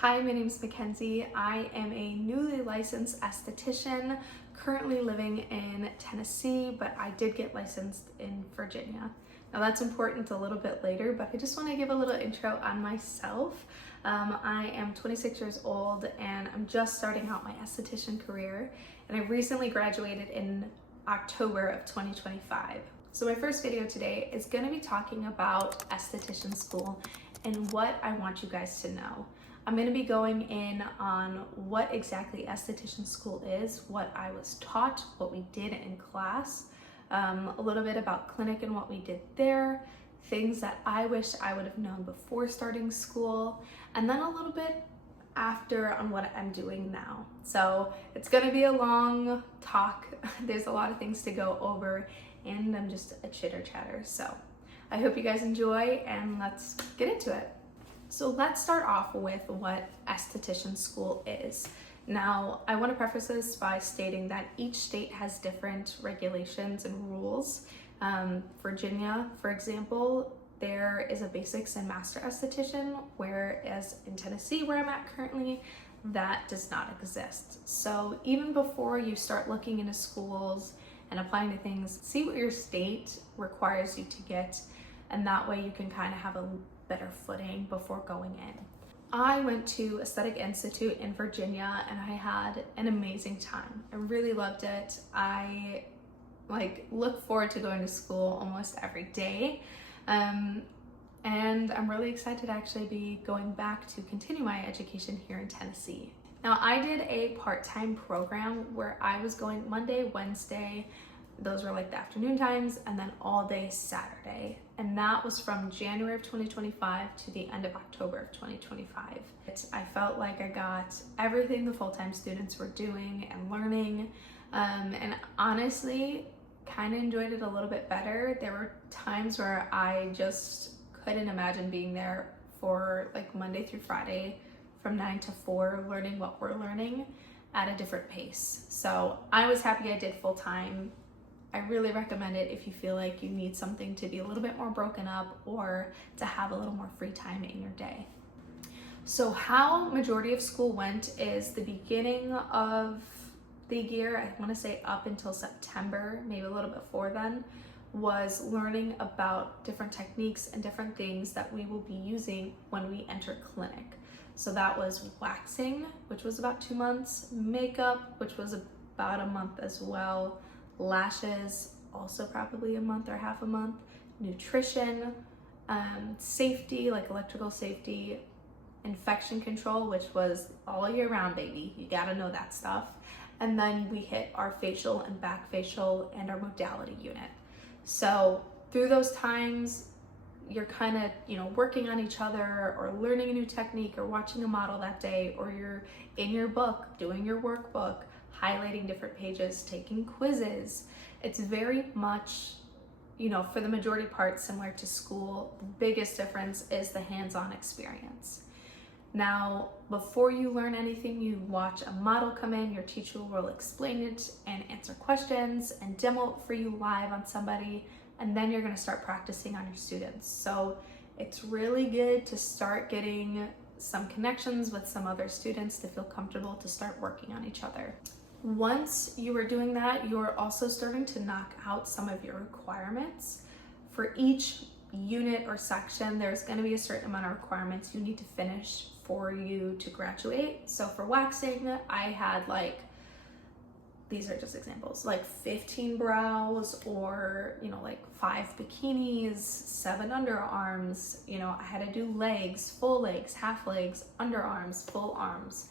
Hi, my name is Mackenzie. I am a newly licensed esthetician, currently living in Tennessee, but I did get licensed in Virginia. Now that's important a little bit later, but I just want to give a little intro on myself. I am 26 years old and I'm just starting out my esthetician career, and I recently graduated in October of 2025. So my first video today is going to be talking about esthetician school and what I want you guys to know. I'm going to be going in on what exactly esthetician school is, what I was taught, what we did in class, a little bit about clinic and what we did there, things that I wish I would have known before starting school, and then a little bit after on what I'm doing now. So it's going to be a long talk. There's a lot of things to go over, and I'm just a chitter chatter. So I hope you guys enjoy, and let's get into it. So let's start off with what esthetician school is. Now, I want to preface this by stating that each state has different regulations and rules. Virginia, for example, there is a basics and master esthetician, whereas in Tennessee, where I'm at currently, that does not exist. So even before you start looking into schools and applying to things, see what your state requires you to get, and that way you can kind of have a better footing before going in. I went to Aesthetic Institute in Virginia and I had an amazing time. I really loved it. I look forward to going to school almost every day. And I'm really excited to actually be going back to continue my education here in Tennessee. Now, I did a part-time program where I was going Monday, Wednesday, those were like the afternoon times, and then all day Saturday. And that was from January of 2025 to the end of October of 2025. I felt like I got everything the full-time students were doing and learning. And honestly, kind of enjoyed it a little bit better. There were times where I just couldn't imagine being there for like Monday through Friday from 9 to 4, learning what we're learning at a different pace. So I was happy I did full-time. I really recommend it if you feel like you need something to be a little bit more broken up or to have a little more free time in your day. So how majority of school went is the beginning of the year, I want to say up until September, maybe a little bit before then, was learning about different techniques and different things that we will be using when we enter clinic. So that was waxing, which was about 2 months, makeup, which was about a month as well, lashes, also probably a month or half a month, nutrition, safety, like electrical safety, infection control, which was all year round, baby. You gotta know that stuff. And then we hit our facial and back facial and our modality unit. So through those times, you're kind of, working on each other or learning a new technique or watching a model that day, or you're in your book, doing your workbook, highlighting different pages, taking quizzes. It's very much, for the majority part, similar to school. The biggest difference is the hands-on experience. Now, before you learn anything, you watch a model come in, your teacher will explain it and answer questions and demo it for you live on somebody, and then you're gonna start practicing on your students. So it's really good to start getting some connections with some other students to feel comfortable to start working on each other. Once you are doing that, you're also starting to knock out some of your requirements. For each unit or section, there's going to be a certain amount of requirements you need to finish for you to graduate. So for waxing, I had these are just examples, 15 brows, or 5 bikinis, 7 underarms. I had to do legs, full legs, half legs, underarms, full arms,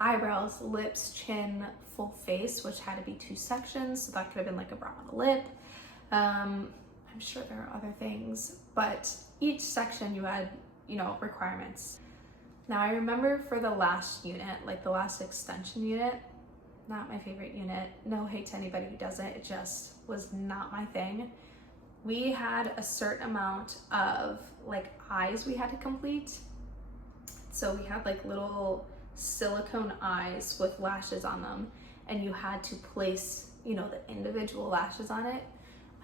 eyebrows, lips, chin, full face, which had to be 2 sections. So that could have been like a brow and a lip. I'm sure there are other things, but each section you had, requirements. Now I remember for the last unit, the last extension unit, not my favorite unit. No hate to anybody who does it. It just was not my thing. We had a certain amount of eyes we had to complete. So we had little silicone eyes with lashes on them, and you had to place the individual lashes on it.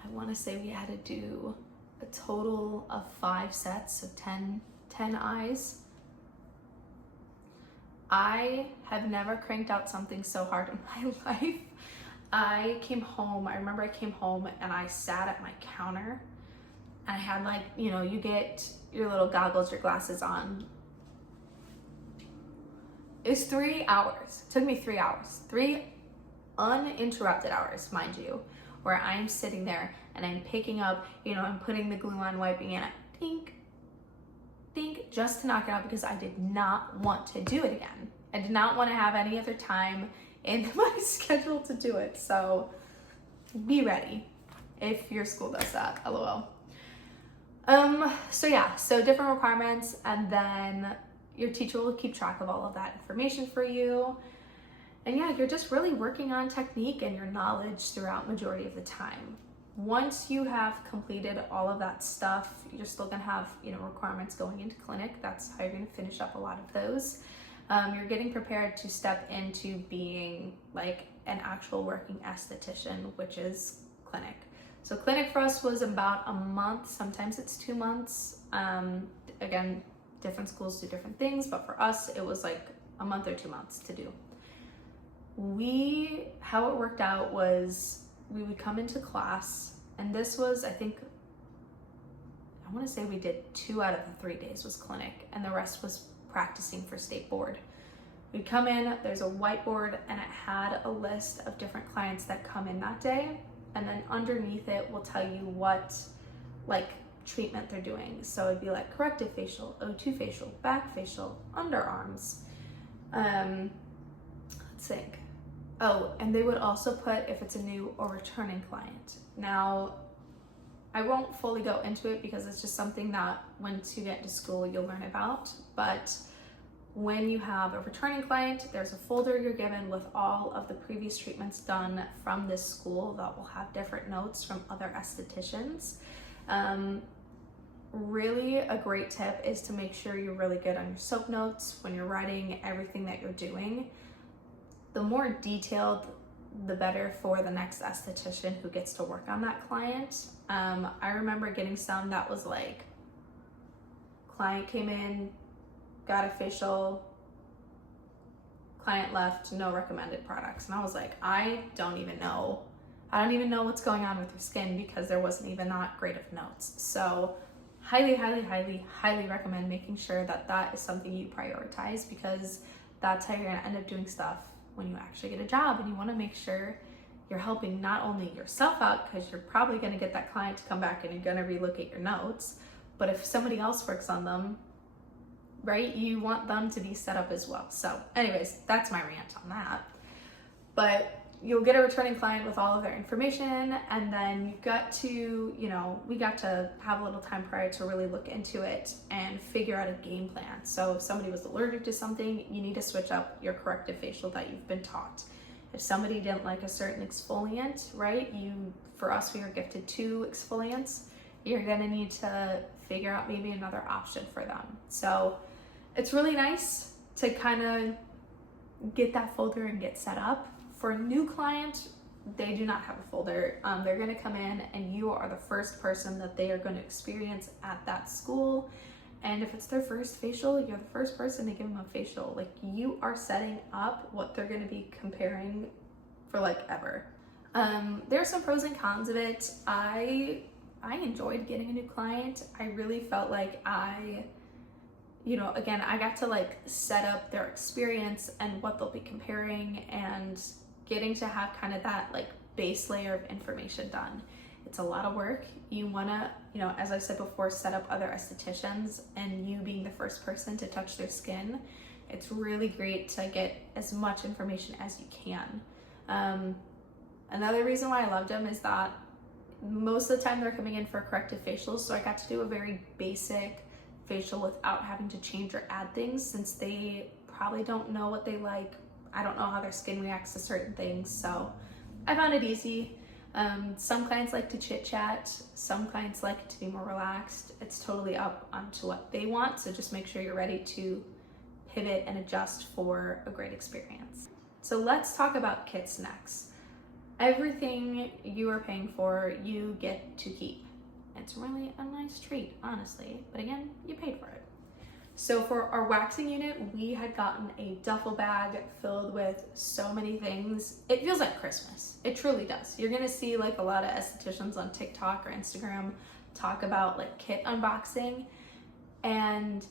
I want to say we had to do a total of 5 sets of 10 eyes. I have never cranked out something so hard in my life. I remember I came home and I sat at my counter and I had like, you get your little goggles, your glasses on. It was 3 hours. It took me 3 hours. 3 uninterrupted hours, mind you, where I'm sitting there and I'm picking up, I'm putting the glue on, wiping it, dink, dink, just to knock it out because I did not want to do it again. I did not want to have any other time in my schedule to do it. So be ready if your school does that, LOL. So different requirements, and then your teacher will keep track of all of that information for you. And yeah, you're just really working on technique and your knowledge throughout majority of the time. Once you have completed all of that stuff, you're still gonna have, requirements going into clinic. That's how you're gonna finish up a lot of those. You're getting prepared to step into being like an actual working esthetician, which is clinic. So clinic for us was about a month, sometimes it's 2 months. Again, different schools do different things, but for us, it was like a month or 2 months to do. How it worked out was we would come into class, and this was, I want to say we did 2 out of the 3 days was clinic, and the rest was practicing for state board. We'd come in, there's a whiteboard, and it had a list of different clients that come in that day, and then underneath it will tell you what treatment they're doing. So it'd be like corrective facial, O2 facial, back facial, underarms. Let's think. Oh, and they would also put if it's a new or returning client. Now, I won't fully go into it because it's just something that once you get into school, you'll learn about. But when you have a returning client, there's a folder you're given with all of the previous treatments done from this school that will have different notes from other estheticians. Really a great tip is to make sure you're really good on your soap notes when you're writing everything that you're doing. The more detailed, the better for the next esthetician who gets to work on that client. I remember getting some that was like, client came in, got a facial, client left, no recommended products. And I was like, I don't even know what's going on with your skin because there wasn't even that great of notes. So highly, highly, highly, highly recommend making sure that that is something you prioritize, because that's how you're gonna end up doing stuff when you actually get a job. And you wanna make sure you're helping not only yourself out, because you're probably gonna get that client to come back and you're gonna relook at your notes, but if somebody else works on them, right, you want them to be set up as well. So anyways, that's my rant on that. But you'll get a returning client with all of their information, and then we got to have a little time prior to really look into it and figure out a game plan. So if somebody was allergic to something, you need to switch up your corrective facial that you've been taught. If somebody didn't like a certain exfoliant, right, for us, we were gifted 2 exfoliants, you're gonna need to figure out maybe another option for them. So it's really nice to kind of get that folder and get set up. For a new client, they do not have a folder. They're gonna come in and you are the first person that they are gonna experience at that school. And if it's their first facial, you're the first person to give them a facial. Like, you are setting up what they're gonna be comparing for like ever. There's some pros and cons of it. I enjoyed getting a new client. I really felt like I got to like set up their experience and what they'll be comparing, and getting to have kind of that like base layer of information done. It's a lot of work. You wanna, as I said before, set up other estheticians, and you being the first person to touch their skin, it's really great to get as much information as you can. Another reason why I loved them is that most of the time they're coming in for corrective facials, so I got to do a very basic facial without having to change or add things, since they probably don't know what they like. I don't know how their skin reacts to certain things, so I found it easy. Some clients like to chit chat, some clients like to be more relaxed. It's totally up onto what they want, so just make sure you're ready to pivot and adjust for a great experience. So let's talk about kits next. Everything you are paying for, you get to keep. It's really a nice treat, honestly, but again, you paid for it. So for our waxing unit, we had gotten a duffel bag filled with so many things. It feels like Christmas. It truly does. You're gonna see like a lot of estheticians on TikTok or Instagram talk about like kit unboxing, and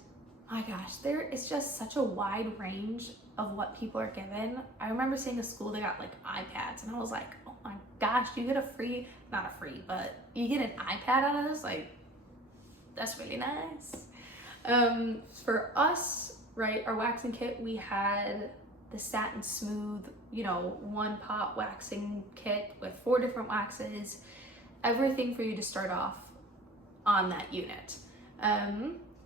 my gosh, there is just such a wide range of what people are given. I remember seeing a school that got like iPads, and I was like, oh my gosh, you get not a free, but you get an iPad out of this? Like, that's really nice. For us, right, our waxing kit, we had the Satin Smooth, one pot waxing kit with 4 different waxes, everything for you to start off on that unit.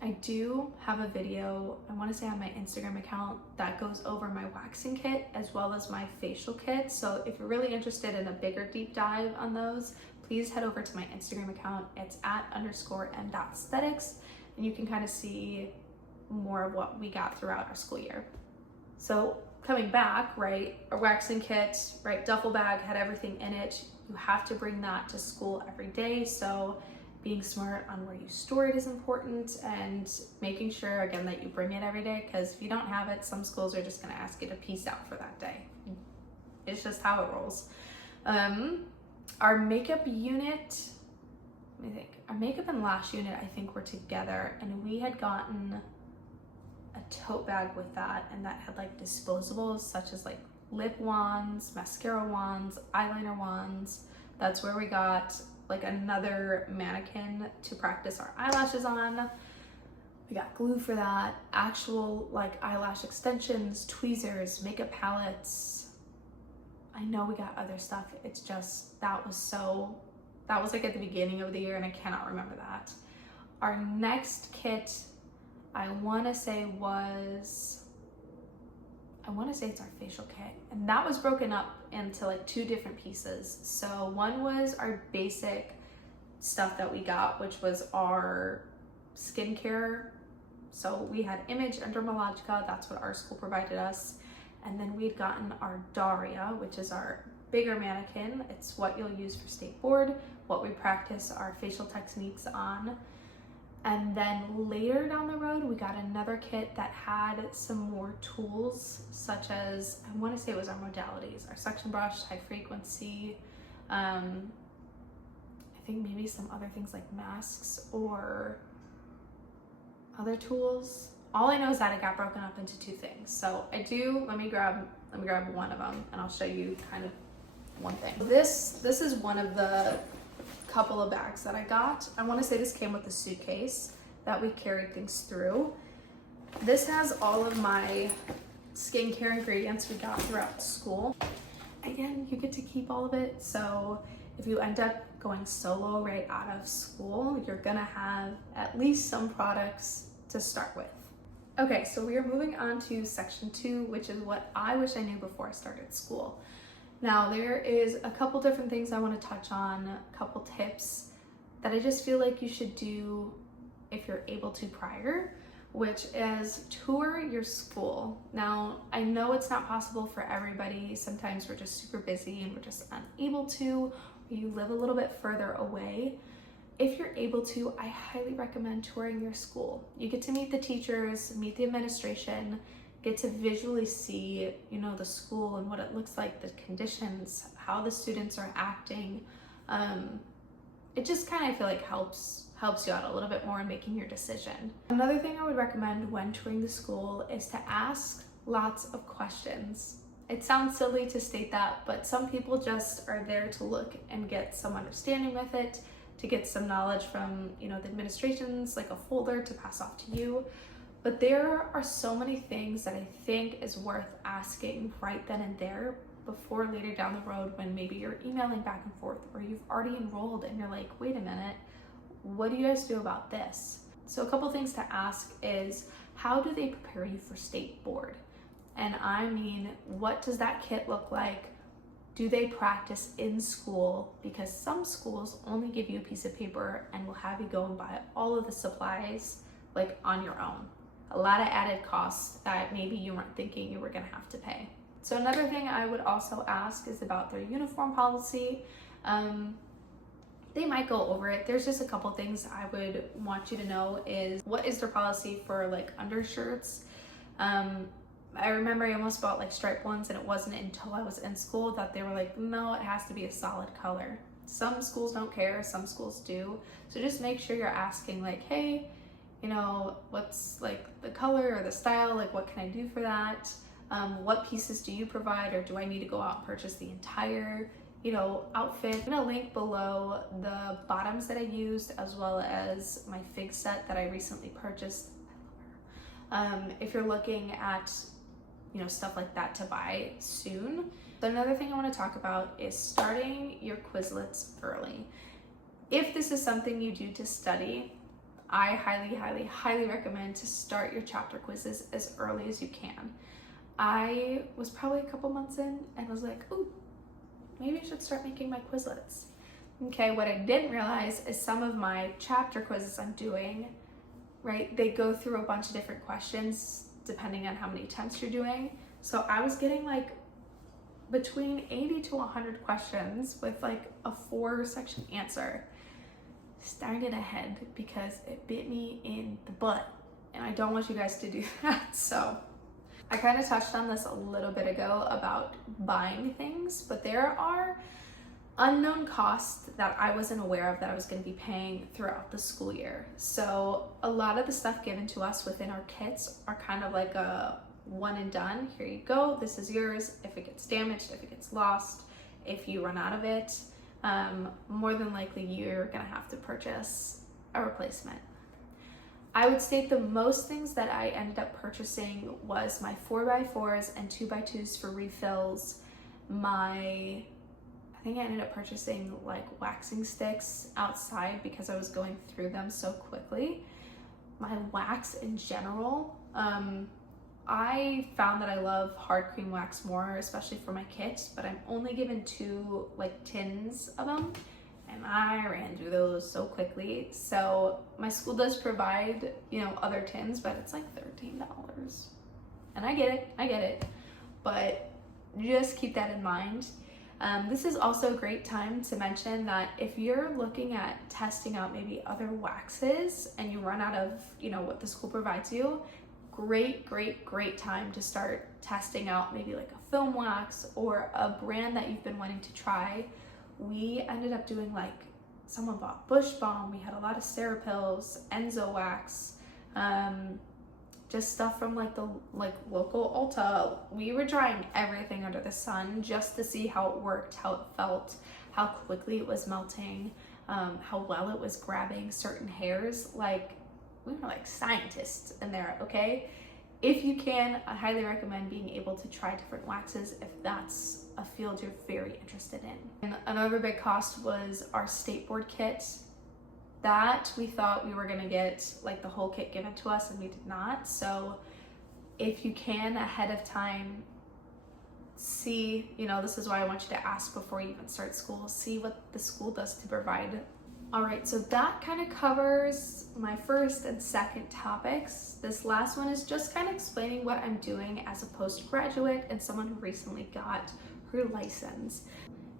I do have a video, I want to say on my Instagram account, that goes over my waxing kit as well as my facial kit. So if you're really interested in a bigger deep dive on those, please head over to my Instagram account. It's @_m.aesthetics, and you can kind of see more of what we got throughout our school year. So coming back, right, our waxing kit, right, duffel bag had everything in it. You have to bring that to school every day. So being smart on where you store it is important, and making sure again that you bring it every day, because if you don't have it, some schools are just going to ask you to peace out for that day. It's just how it rolls. Our makeup unit, let me think, our makeup and lash unit I think were together, and we had gotten a tote bag with that, and that had like disposables such as like lip wands, mascara wands, eyeliner wands. That's where we got like another mannequin to practice our eyelashes on. We got glue for that, actual like eyelash extensions, tweezers, makeup palettes. I know we got other stuff. It's just, that was like at the beginning of the year, and I cannot remember that. Our next kit, I want to say it's our facial kit, and that was broken up into like 2 different pieces. So one was our basic stuff that we got, which was our skincare. So we had Image and Dermalogica, that's what our school provided us. And then we'd gotten our Daria, which is our bigger mannequin. It's what you'll use for state board, what we practice our facial techniques on. And then later down the road, we got another kit that had some more tools, such as, I want to say it was our modalities, our suction brush, high frequency, I think maybe some other things like masks or other tools. All I know is that it got broken up into 2 things. So let me grab one of them, and I'll show you kind of one thing. This is one of the couple of bags that I got. I want to say this came with a suitcase that we carried things through. This has all of my skincare ingredients we got throughout school. Again, you get to keep all of it, so if you end up going solo right out of school, you're gonna have at least some products to start with. Okay, so we are moving on to section 2, which is what I wish I knew before I started school. Now, there is a couple different things I want to touch on, a couple tips that I just feel like you should do if you're able to prior, which is tour your school. Now, I know it's not possible for everybody. Sometimes we're just super busy and we're just unable to, or you live a little bit further away. If you're able to, I highly recommend touring your school. You get to meet the teachers, meet the administration, get to visually see, the school and what it looks like, the conditions, how the students are acting. It just kind of, I feel like, helps you out a little bit more in making your decision. Another thing I would recommend when touring the school is to ask lots of questions. It sounds silly to state that, but some people just are there to look and get some understanding with it, to get some knowledge from, the administrations, like a folder to pass off to you. But there are so many things that I think is worth asking right then and there, before later down the road when maybe you're emailing back and forth, or you've already enrolled and you're like, wait a minute, what do you guys do about this? So a couple things to ask is, how do they prepare you for state board? And I mean, what does that kit look like? Do they practice in school? Because some schools only give you a piece of paper and will have you go and buy all of the supplies like on your own. A lot of added costs that maybe you weren't thinking you were gonna have to pay. So another thing I would also ask is about their uniform policy. they might go over it. There's just a couple things I would want you to know is what is their policy for like undershirts. I remember I almost bought like striped ones, and it wasn't until I was in school that they were like, no, it has to be a solid color. Some schools don't care, some schools do. So just make sure you're asking like, hey, you know, what's like the color or the style, like what can I do for that? What pieces do you provide, or do I need to go out and purchase the entire, you know, outfit? I'm gonna link below the bottoms that I used, as well as my fig set that I recently purchased. If you're looking at, you know, stuff like that to buy soon. So another thing I want to talk about is starting your Quizlets early. If this is something you do to study, I highly recommend to start your chapter quizzes as early as you can. I was probably a couple months in and was like, ooh, maybe I should start making my Quizlets. Okay, what I didn't realize is some of my chapter quizzes I'm doing, right, they go through a bunch of different questions depending on how many attempts you're doing. So I was getting like between 80 to 100 questions with like a 4-section answer. Started ahead because it bit me in the butt, and I don't want you guys to do that. So I kind of touched on this a little bit ago about buying things, but there are unknown costs that I wasn't aware of that I was going to be paying throughout the school year. So a lot of the stuff given to us within our kits are kind of like a one and done. Here you go, this is yours. If it gets damaged, if it gets lost, if you run out of it, more than likely you're gonna have to purchase a replacement. I would state the most things that I ended up purchasing was my 4x4s and 2x2s for refills. I think I ended up purchasing like waxing sticks outside because I was going through them so quickly. My wax in general, I found that I love hard cream wax more, especially for my kits, but I'm only given 2 like tins of them, and I ran through those so quickly. So my school does provide, you know, other tins, but it's like $13. And I get it, but just keep that in mind. This is also a great time to mention that if you're looking at testing out maybe other waxes and you run out of, you know, what the school provides you, great time to start testing out maybe like a film wax or a brand that you've been wanting to try. We ended up doing like, someone bought Bush Balm, we had a lot of Serapils, Enzo wax, just stuff from like the local Ulta. We were trying everything under the sun just to see how it worked, how it felt, how quickly it was melting, how well it was grabbing certain hairs. Like, we were like scientists in there, okay? If you can, I highly recommend being able to try different waxes if that's a field you're very interested in. And another big cost was our state board kit. That we thought we were gonna get like the whole kit given to us, and we did not. So if you can, ahead of time, see, you know, this is why I want you to ask before you even start school, see what the school does to provide. All right, so that kind of covers my first and second topics. This last one is just kind of explaining what I'm doing as a postgraduate and someone who recently got her license.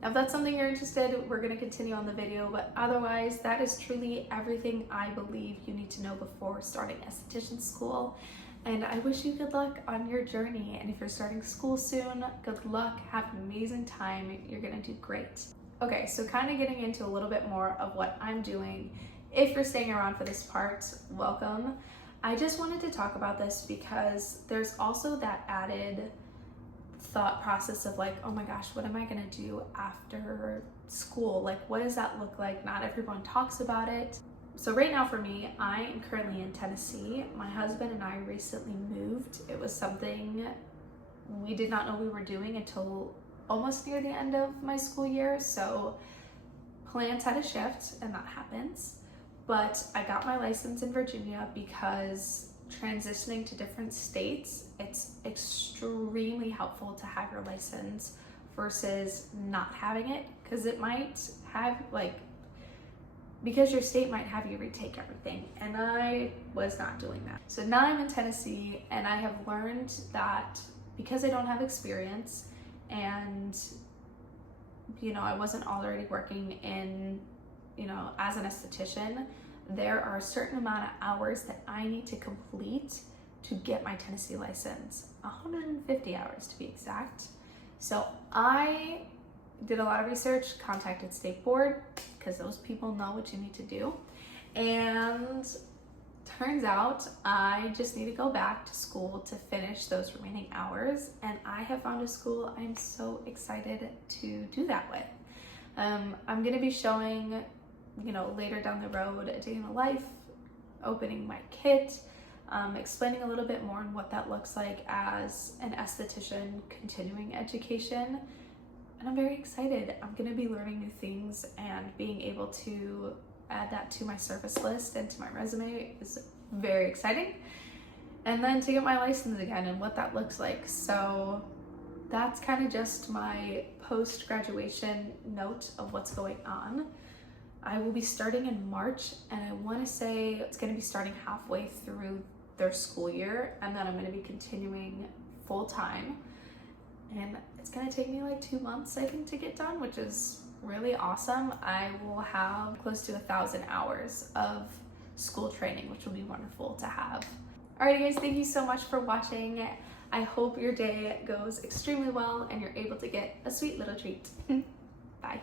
Now, if that's something you're interested in, we're gonna continue on the video, but otherwise, that is truly everything I believe you need to know before starting esthetician school. And I wish you good luck on your journey. And if you're starting school soon, good luck, have an amazing time, you're gonna do great. Okay, so kind of getting into a little bit more of what I'm doing. If you're staying around for this part, welcome. I just wanted to talk about this because there's also that added thought process of like, oh my gosh, what am I gonna do after school? Like, what does that look like? Not everyone talks about it. So right now for me, I am currently in Tennessee. My husband and I recently moved. It was something we did not know we were doing until almost near the end of my school year. So plans had a shift, and that happens. But I got my license in Virginia because transitioning to different states, it's extremely helpful to have your license versus not having it, because it might have because your state might have you retake everything, and I was not doing that. So now I'm in Tennessee, and I have learned that because I don't have experience, and you know, I wasn't already working in, as an esthetician, there are a certain amount of hours that I need to complete to get my Tennessee license, 150 hours to be exact. So I did a lot of research, contacted state board, because those people know what you need to do. And turns out I just need to go back to school to finish those remaining hours. And I have found a school I'm so excited to do that with. I'm gonna be showing, later down the road, a day in the life, opening my kit, explaining a little bit more on what that looks like as an esthetician continuing education. And I'm very excited. I'm gonna be learning new things, and being able to add that to my service list and to my resume is very exciting. And then to get my license again and what that looks like. So that's kind of just my post-graduation note of what's going on. I will be starting in March, and I want to say it's going to be starting halfway through their school year, and then I'm going to be continuing full-time. And it's going to take me like 2 months, I think, to get done, which is really awesome. I will have close to 1,000 hours of school training, which will be wonderful to have. Alrighty guys, thank you so much for watching. I hope your day goes extremely well and you're able to get a sweet little treat. Bye.